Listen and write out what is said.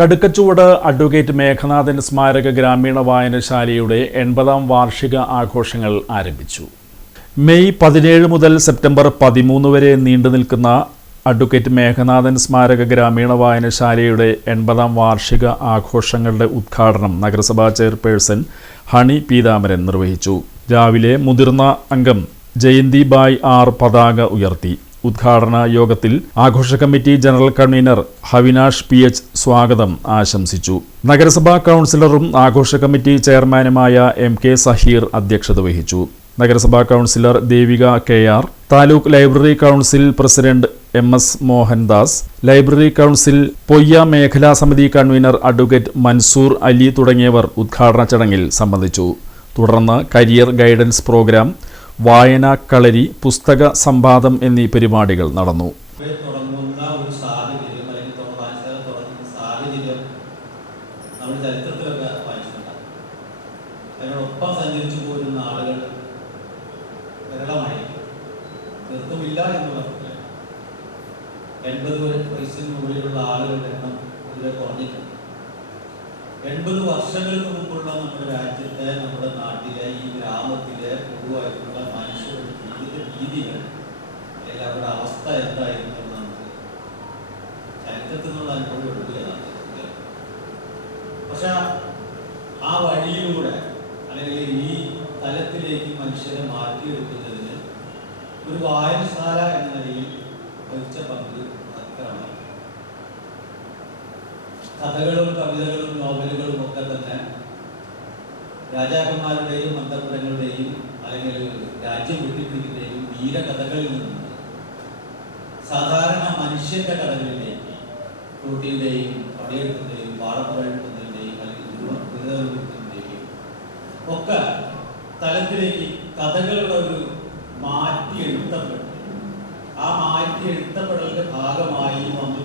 കടുക്കച്ചുവട് advocate Meghanathan സ്മാരക ഗ്രാമീണ വായനശാലയുടെ 80-ാം വാർഷിക ആഘോഷങ്ങൾ ആരംഭിച്ചു. മെയ് 17 മുതൽ സെപ്റ്റംബർ 13 വരെ നീണ്ടുനിൽക്കുന്ന അഡ്വക്കേറ്റ് മേഘനാഥൻ സ്മാരക ഗ്രാമീണ വായനശാലയുടെ 80-ാം വാർഷിക ആഘോഷങ്ങളുടെ ഉദ്ഘാടനം നഗരസഭാ ചെയർപേഴ്സൺ ഹണി പീതാമരൻ നിർവഹിച്ചു. രാവിലെ മുതിർന്ന അംഗം ജയന്തിബായ് ആർ പതാക ഉയർത്തി. ഉദ്ഘാടന യോഗത്തിൽ ആഘോഷ committee general convener Havinash PH സ്വാഗതം ആശംസിച്ചു. നഗരസഭാ കൗൺസിലറും ആഘോഷ കമ്മിറ്റി ചെയർമാനുമായ MK സഹീർ അധ്യക്ഷത വഹിച്ചു. നഗരസഭാ councillor Devika KR, taluk library council president MS Mohandas, library council Poyya മേഖലാ സമിതി കൺവീനർ അഡ്വക്കേറ്റ് മൻസൂർ അലി തുടങ്ങിയവർ ഉദ്ഘാടന ചടങ്ങിൽ സംബന്ധിച്ചു. തുടർന്ന് കരിയർ ഗൈഡൻസ് പ്രോഗ്രാം, വായന കളരി, പുസ്തക സംവാദം എന്നീ പരിപാടികൾ നടന്നു. വർഷങ്ങൾക്ക് മുമ്പുള്ള നമ്മുടെ രാജ്യത്തെ, നമ്മുടെ നാട്ടിലെ, ഈ ഗ്രാമത്തിലെ പൊതുവായിട്ടുള്ള മനുഷ്യരുടെ ജീവിത രീതികൾ അല്ലെങ്കിൽ അവരുടെ അവസ്ഥ എന്തായിരുന്നു എന്ന് നമുക്ക് ചരിത്രത്തിൽ നിന്നുള്ള അനുഭവം എടുക്കുകയാണ്. പക്ഷെ ആ വഴിയിലൂടെ അല്ലെങ്കിൽ ഈ തലത്തിലേക്ക് മനുഷ്യരെ മാറ്റിയെടുക്കുന്നതിന് ഒരു വായനശാല എന്ന നിലയിൽ വഹിച്ച പങ്ക് അത്രമാണ്. കഥകളും കവിതകളും നോവലുകളും ഒക്കെ തന്നെ രാജാക്കന്മാരുടെയും അന്തർപ്പുരങ്ങളുടെയും അല്ലെങ്കിൽ രാജ്യം വിട്ടുപിടിക്കുന്നതിന്റെയും വീരകഥകളിൽ നിന്ന് സാധാരണ മനുഷ്യന്റെ കഥകളിലേക്ക് ടൂട്ടിയുടെയും പടയെടുത്തിന്റെയും പാടപ്പുഴയുടെയും അല്ലെങ്കിൽ ദുരിതത്തിന്റെയും ഒക്കെ തലത്തിലേക്ക് കഥകളുടെ ഒരു മാറ്റി എഴുത്തപ്പെട്ടു. ആ മാറ്റി എഴുത്തപ്പെടലിന്റെ ഭാഗമായി വന്നു